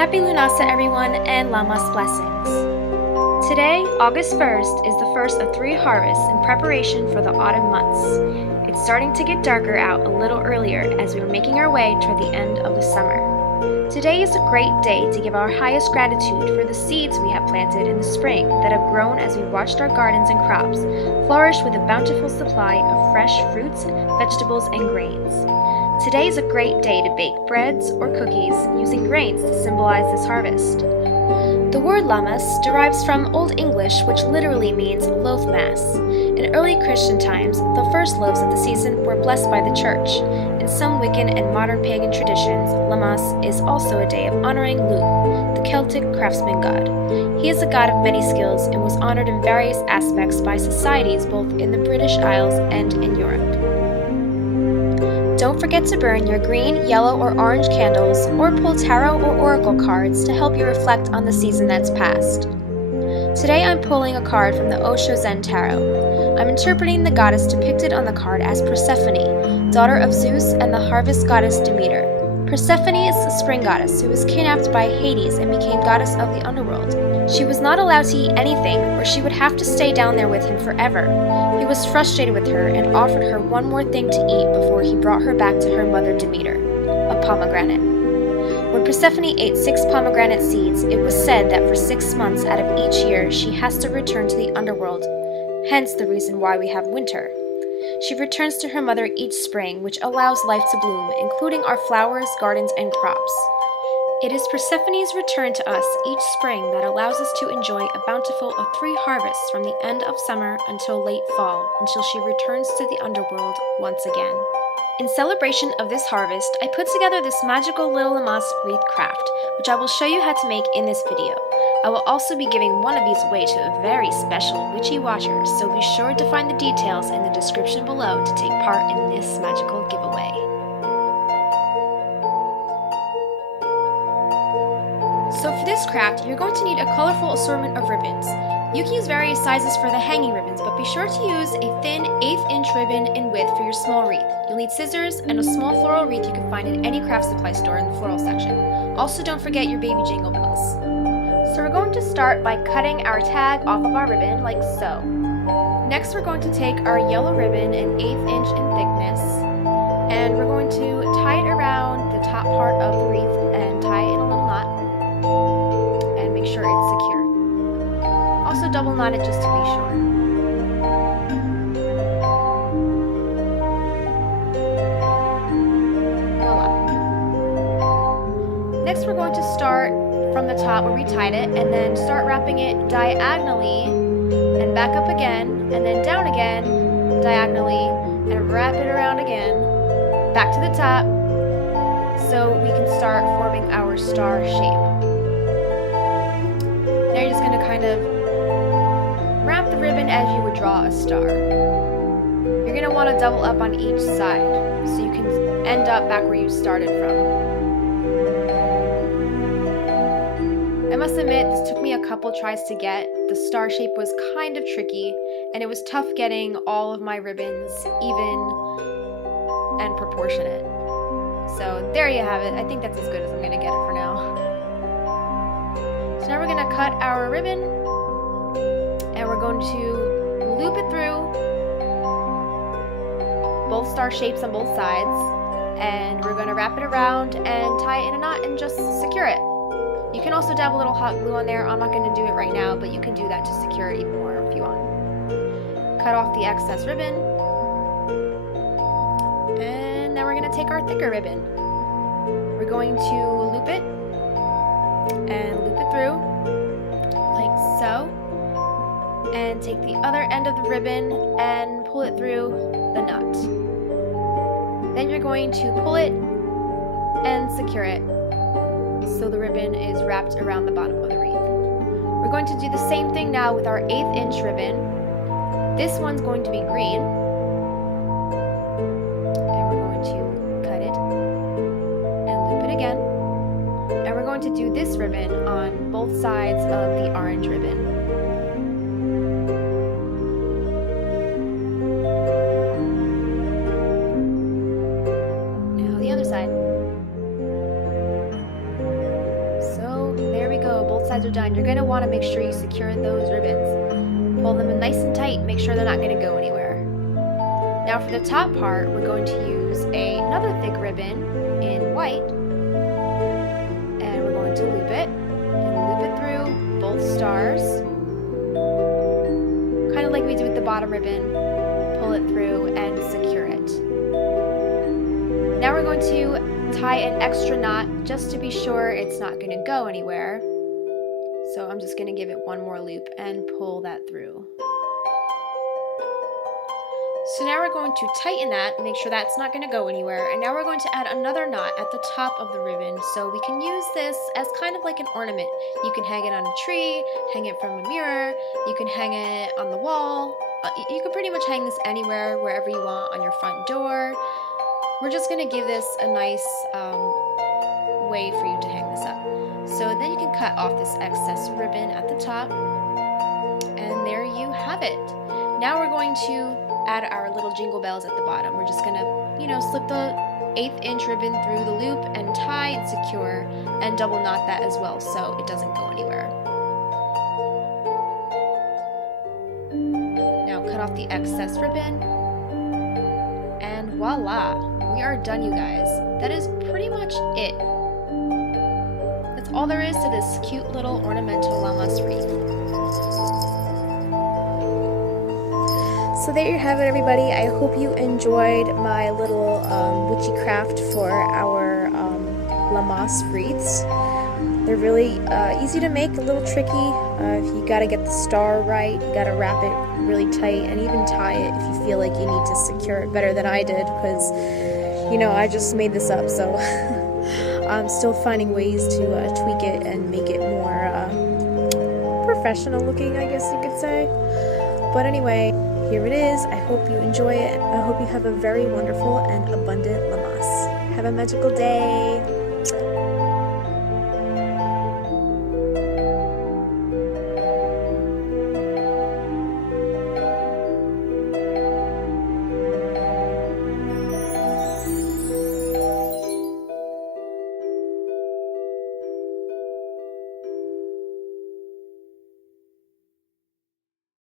Happy Lughnasadh everyone, and Lammas blessings. Today, August 1st, is the first of 3 harvests in preparation for the autumn months. It's starting to get darker out a little earlier as we are making our way toward the end of the summer. Today is a great day to give our highest gratitude for the seeds we have planted in the spring that have grown as we watched our gardens and crops flourish with a bountiful supply of fresh fruits, vegetables, and grains. Today is a great day to bake breads or cookies using grains to symbolize this harvest. The word Lammas derives from Old English, which literally means loaf mass. In early Christian times, the first loaves of the season were blessed by the church. In some Wiccan and modern pagan traditions, Lammas is also a day of honoring Lugh, the Celtic craftsman god. He is a god of many skills and was honored in various aspects by societies both in the British Isles and in Europe. Don't forget to burn your green, yellow, or orange candles, or pull tarot or oracle cards to help you reflect on the season that's passed. Today I'm pulling a card from the Osho Zen Tarot. I'm interpreting the goddess depicted on the card as Persephone, daughter of Zeus and the harvest goddess Demeter. Persephone is the spring goddess who was kidnapped by Hades and became goddess of the underworld. She was not allowed to eat anything, or she would have to stay down there with him forever. He was frustrated with her and offered her one more thing to eat before he brought her back to her mother Demeter, a pomegranate. When Persephone ate 6 pomegranate seeds, it was said that for 6 months out of each year she has to return to the underworld, hence the reason why we have winter. She returns to her mother each spring, which allows life to bloom, including our flowers, gardens, and crops. It is Persephone's return to us each spring that allows us to enjoy a bountiful of 3 harvests from the end of summer until late fall, until she returns to the underworld once again. In celebration of this harvest, I put together this magical little Lammas wreath craft, which I will show you how to make in this video. I will also be giving one of these away to a very special Witchy watcher, so be sure to find the details in the description below to take part in this magical giveaway. So for this craft, you're going to need a colorful assortment of ribbons. You can use various sizes for the hanging ribbons, but be sure to use a thin 1/8 inch ribbon in width for your small wreath. You'll need scissors and a small floral wreath you can find in any craft supply store in the floral section. Also, don't forget your baby jingle bells. So we're going to start by cutting our tag off of our ribbon like so. Next, we're going to take our yellow ribbon, an 1/8 inch in thickness, and we're going to tie it around the top part of the wreath and tie it in a little knot and make sure it's secure. Also double knot it just to be sure. Voila. Next, we're going to start from the top where we tied it and then start wrapping it diagonally and back up again and then down again diagonally and wrap it around again back to the top so we can start forming our star shape. Now you're just going to kind of wrap the ribbon as you would draw a star. You're going to want to double up on each side so you can end up back where you started from. I must admit, this took me a couple tries to get. The star shape was kind of tricky, and it was tough getting all of my ribbons even and proportionate. So there you have it. I think that's as good as I'm going to get it for now. So now we're going to cut our ribbon, and we're going to loop it through both star shapes on both sides, and we're going to wrap it around and tie it in a knot and just secure it. You can also dab a little hot glue on there. I'm not going to do it right now, but you can do that to secure it even more if you want. Cut off the excess ribbon. And now we're going to take our thicker ribbon. We're going to loop it and loop it through like so. And take the other end of the ribbon and pull it through the knot. Then you're going to pull it and secure it so the ribbon is wrapped around the bottom of the wreath. We're going to do the same thing now with our 1/8 inch ribbon. This one's going to be green. And we're going to cut it and loop it again. And we're going to do this ribbon on both sides of the orange ribbon. Now the other side. So sides are done, you're going to want to make sure you secure those ribbons. Pull them in nice and tight, make sure they're not going to go anywhere. Now for the top part, we're going to use another thick ribbon in white, and we're going to loop it, and loop it through both stars, kind of like we did with the bottom ribbon. Pull it through and secure it. Now we're going to tie an extra knot just to be sure it's not going to go anywhere. So I'm just going to give it one more loop and pull that through. So now we're going to tighten that, make sure that's not going to go anywhere, and now we're going to add another knot at the top of the ribbon, so we can use this as kind of like an ornament. You can hang it on a tree, hang it from a mirror, you can hang it on the wall, you can pretty much hang this anywhere, wherever you want, on your front door. We're just going to give this a nice way for you to hang this up. So then you can cut off this excess ribbon at the top, and there you have it. Now we're going to add our little jingle bells at the bottom. We're just gonna, slip the 1/8 inch ribbon through the loop and tie and secure and double knot that as well so it doesn't go anywhere. Now cut off the excess ribbon, and voila, we are done, you guys. That is pretty much it. That's all there is to this cute little ornamental lammas wreath. So there you have it, everybody. I hope you enjoyed my little witchy craft for our Lammas wreaths. They're really easy to make, a little tricky. You gotta get the star right, you gotta wrap it really tight, and even tie it if you feel like you need to secure it better than I did, because, I just made this up, so I'm still finding ways to tweak it and make it more professional looking, I guess you could say. But anyway, here it is. I hope you enjoy it. I hope you have a very wonderful and abundant Lammas. Have a magical day.